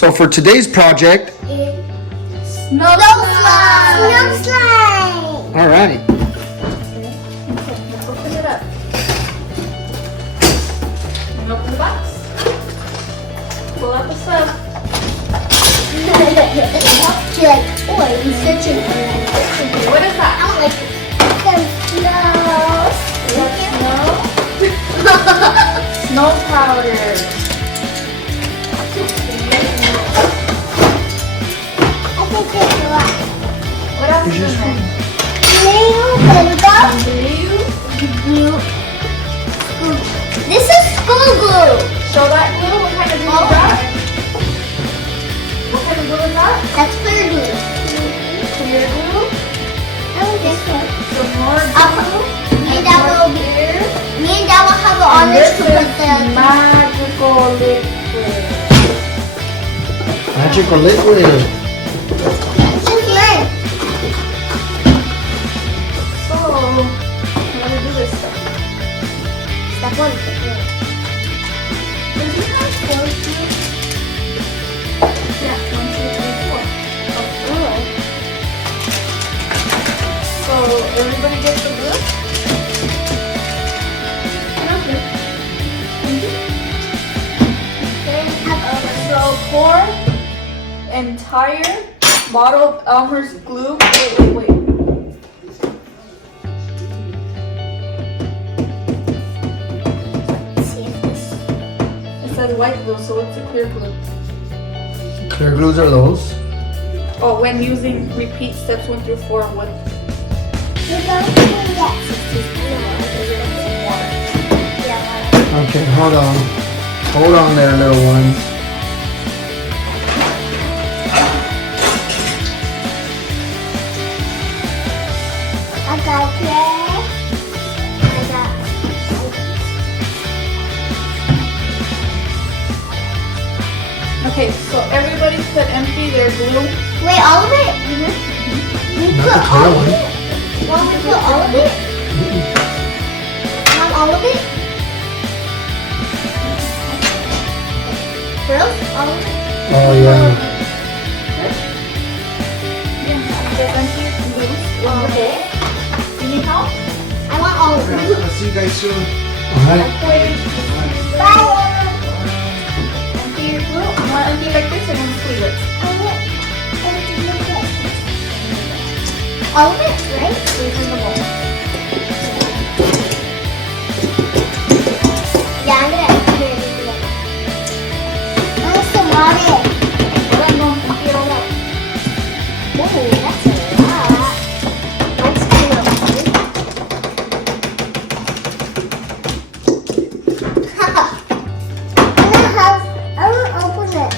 So for today's project, Snow slide. all right. Let's open it up. And open the box. Pull out the stuff. She like toys, searching for them. What is that? I want like some snow. Snow powder. I think it's a lot. What else is in there? Glue. This is school glue. Show that glue. What kind of glue is that? What kind of glue is that? That's clear glue. Clear glue. I want this one. Some more glue. Me and Dad will be. Me and Dad will have the honors to put the. Magical liquid. Magical liquid. So, how do we do this stuff? Step one. Does it have 4 glue? Yeah, 1, 2, 3, 4. So, everybody gets the glue? Okay, so pour entire bottle of Elmer's glue. Wait. It says white glue, so what's the clear glue? Clear glues are those. Oh, when using repeat steps 1 through 4 with Okay, hold on. Hold on there, little one. I got clay. I got. Okay, so everybody could empty their glue. Wait, all of it? We Not put the clear all of one. it? Want we put all of it? Want all of it? For real? All of it? Oh yeah. Yeah, just empty glue. Okay. You need help? I want all of it. I'll see you guys soon. All right. Bye. Empty your glue. You want to empty like this or you want to squeeze it? All of it, right? Squeeze in the bowl. Yeah, I'm gonna put it in there. I want some water. Well, then don't empty it all out. Ooh, that's a lot. That's kind of I want to open it.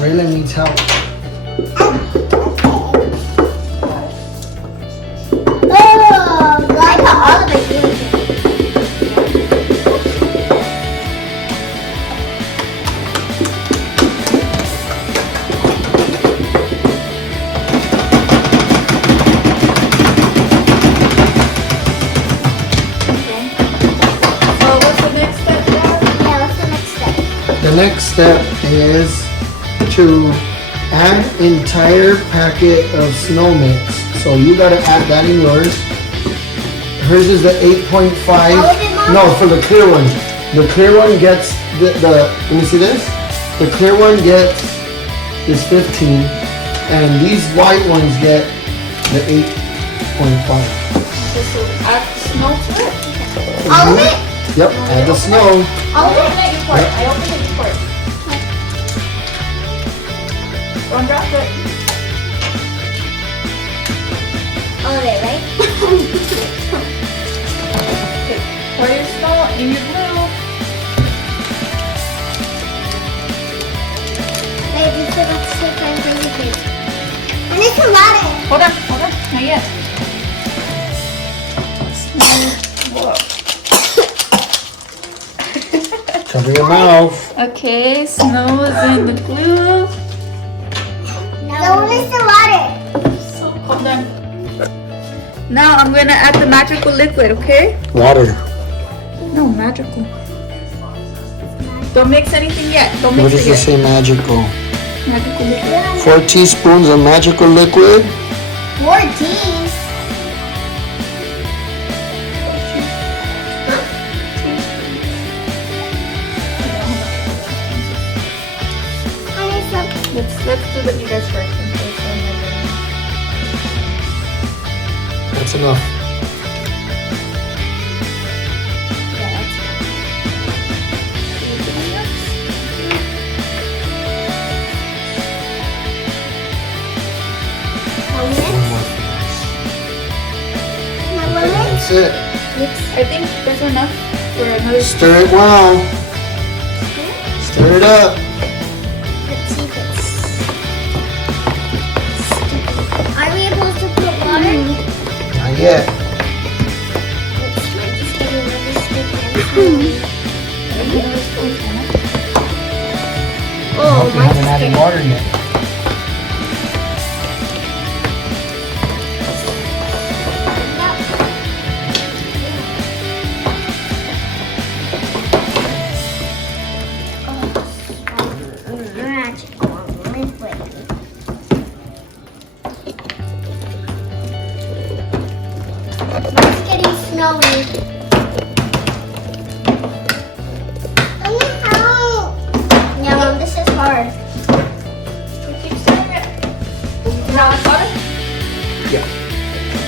Raylan needs help. Oh, I got all of it. Okay. So what's the next step, Dad? Yeah, what's the next step? The next step is to add entire packet of snow mix. So you gotta add that in yours. Hers is the 8.5. All of it, Mom? No, for the clear one. The clear one gets the let me see this. The clear one gets is 15, and these white ones get the 8.5. Just to add snow to it. All of it? Yep, add the snow. All of it? Open it, you pour it. I open it, you pour it. Don't drop it. All of it, right? Okay. Pour your snow in your glue. Wait, this is about to take time for you to. And it's a lot of. Hold on, not yet. Whoa. Cover your mouth. Okay, snow is in the glue. So is the water. Hold on. Now I'm gonna add the magical liquid, okay? Water. No, magical. Don't mix anything yet. Don't What mix does it this yet. say magical? Magical liquid. 4 teaspoons of magical liquid. 14. Let's do the you guys first. And so it's That's enough. That's it. I think there's enough for another. Stir it well. Stir it up. Let's see if it's sticky. Are we supposed to put water? Not yet. Let's try just getting really sticky. Oh, We my haven't added water yet. It's getting snowy. Yeah, Mom, this is hard. Keep stirring it. Now it's water. Yeah.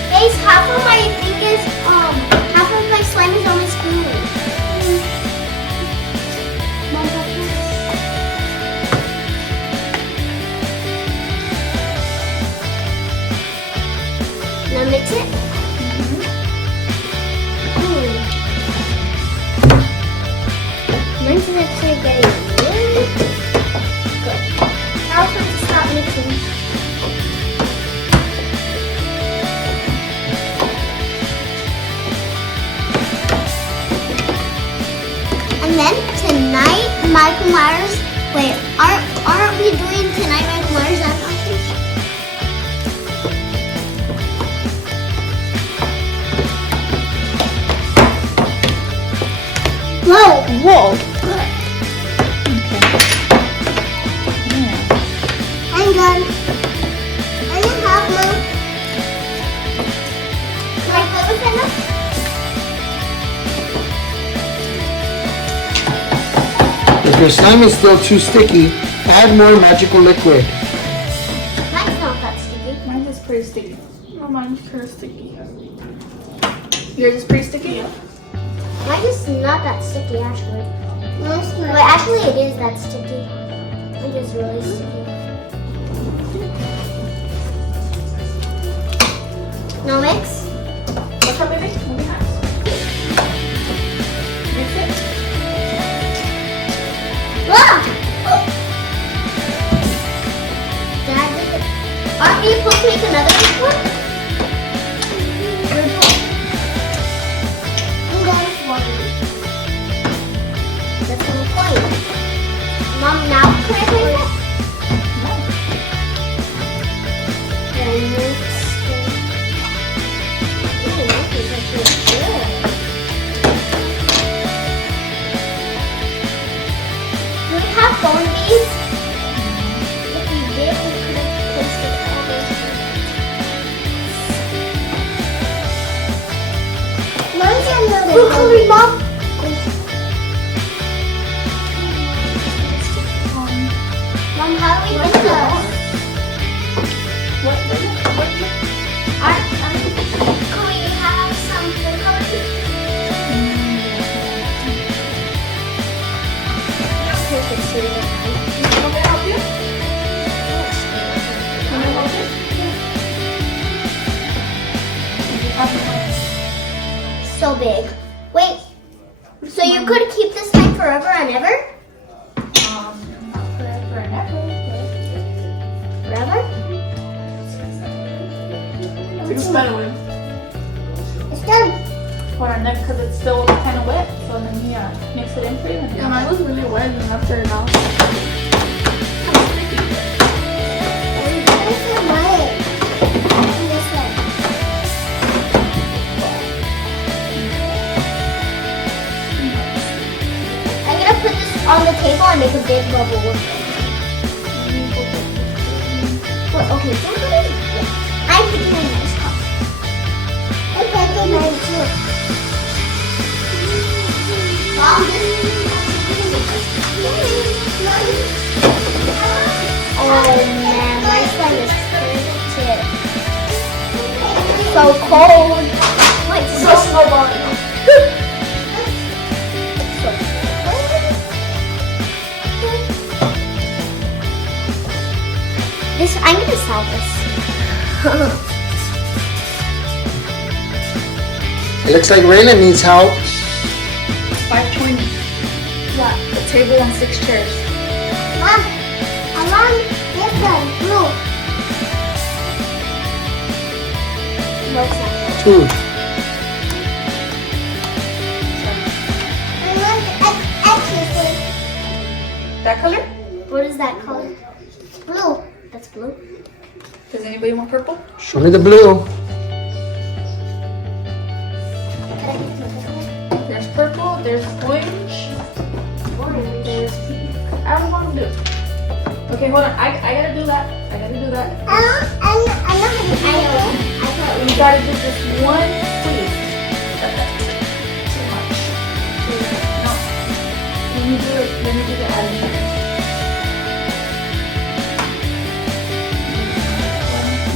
Guys, half of my thing is half of my slime is on my spoon. Mom, help me. Now mix it. Mine's actually getting really good. Now it's time to stop mixing. And then tonight, Michael Myers. Wait, aren't we doing tonight Michael Myers and Monsters? Whoa! Whoa. I'm done. I need help, Mom. Can I play with it now? If your slime is still too sticky, add more magical liquid. Mine's not that sticky. Mine is pretty sticky. Oh, mine's pretty sticky. Yours is pretty sticky? Yeah. Mine is not that sticky, actually. But actually, it is that sticky. It is really sticky. No mix? What's up, baby? Mix it. Ah! Dad, aren't we supposed to make another one? I'm going for it. That's the point. Mom, now can I play with it? Then mix it. Ooh, that is actually good. Do we have phone beads? If we did, we could have posted all those things. Mine's another one. Hurry, Mom. Mom, how do we get this? What? Can we have some food coloring? Perfect, so we don't mind. Want me to help you? Can I help you? So big. Wait, so you could keep this slime forever and ever? Not forever and ever. Forever? It's better when It's done. for our neck because it's still kind of wet. So then we mix it in for you. Yeah, mine was really wet and after it all. I'm gonna put this on the table and make a big bubble with it. What? Okay, don't put it. Yeah. I'm picking a nice color. I'm picking mine too. Oh man, my slime is tip. So cold. Like so snowballing. This, I'm gonna sell this. It looks like Raina needs help. 520. What? The table and 6 chairs. Mom, I want this one, blue. No, it's not. 2. I want exercise. That color? What is that color? Blue. That's blue. Does anybody want purple? Show me the blue. There's purple, there's orange, there's pink. I don't want blue. Okay, hold on. I gotta do that. I gotta do that. I'm not gonna do it. We gotta do this one, please. Too much. No. Let me do the admin.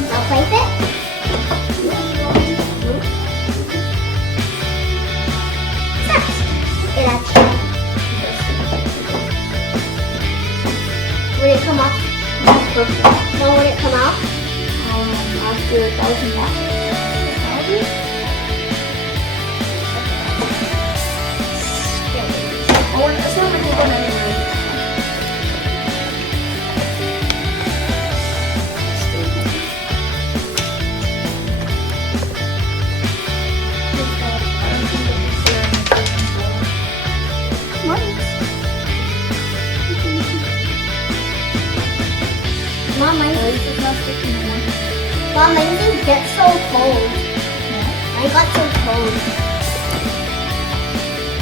I'll place it. It actually. Would it come up? Purple. No, would it come out? After 1,000 watts. Oh, that's not really good anyway. Mom, mine It's not sticking anymore. Mom, mine just gets so cold. I got so cold.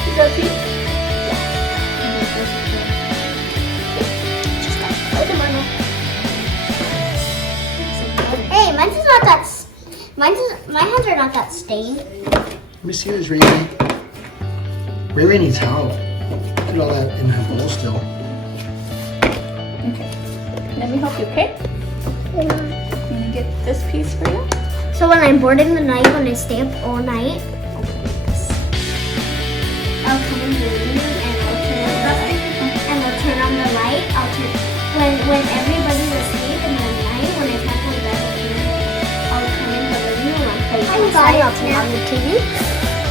Is that tea? Hey, mine's is not that. My hands are not that stained. Let me see yours, Raina. Raina needs help. Put all that in her bowl still. Okay. Let me help you, okay? Let me get this piece for you. So when I'm bored in the night, when I stay up all night, I'll come in the room and I'll turn on the light. When everybody's asleep in the night, when I can't go to bed, I'll come in the living room and play outside. I'll turn on the TV,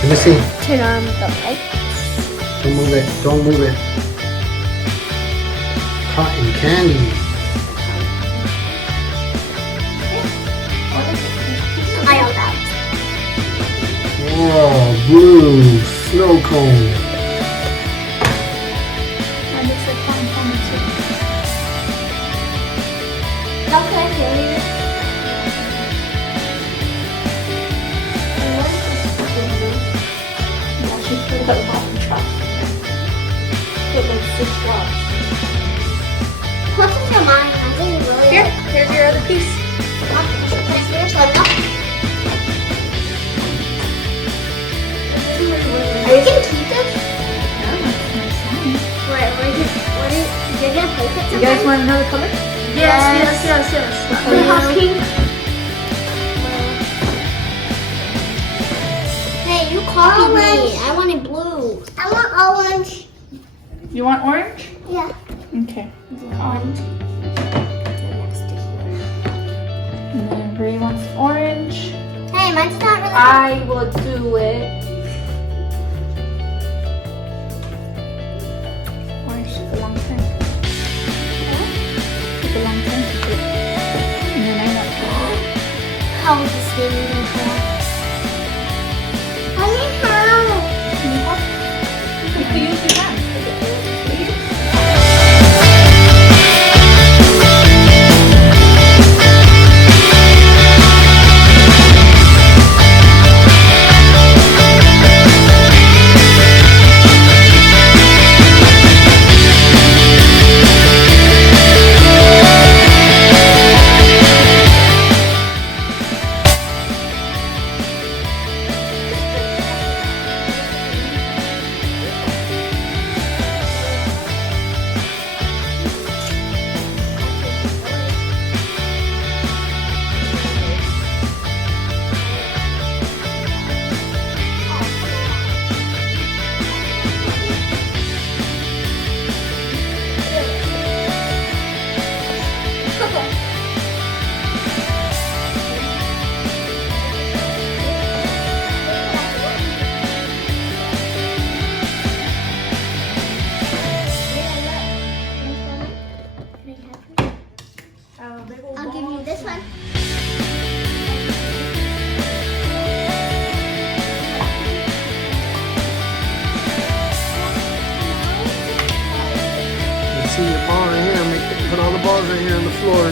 Let me see. turn on the light. Don't move it. Don't move it. Cotton candy. I don't know. Whoa, blue snow cone. And it's like cotton candy too. Okay, here. Yeah, she put a bottom drop. Put like 6 drops. What's in your mind? I think really. Here's your other piece. Are you gonna keep this? You're gonna place it You somewhere? guys want another color? Yes. Okay. Pink. Hey, you copied me. I wanted blue. I want orange. You want orange? Yeah. Okay. Orange. And then Brie wants orange. Hey, mine's not really. I will do it. Orange took a long time. Took a long time to do it. And then I got How is this game even cool? I need help. You can use your hands. see your ball right here. Put all the balls right here on the floor.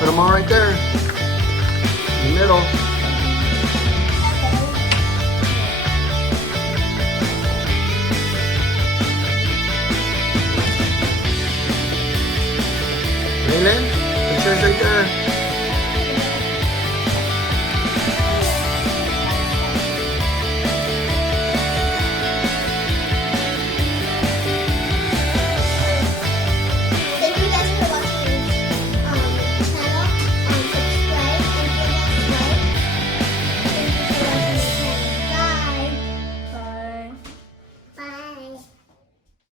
Put them all right there. In the middle. Raylan, put yours right there.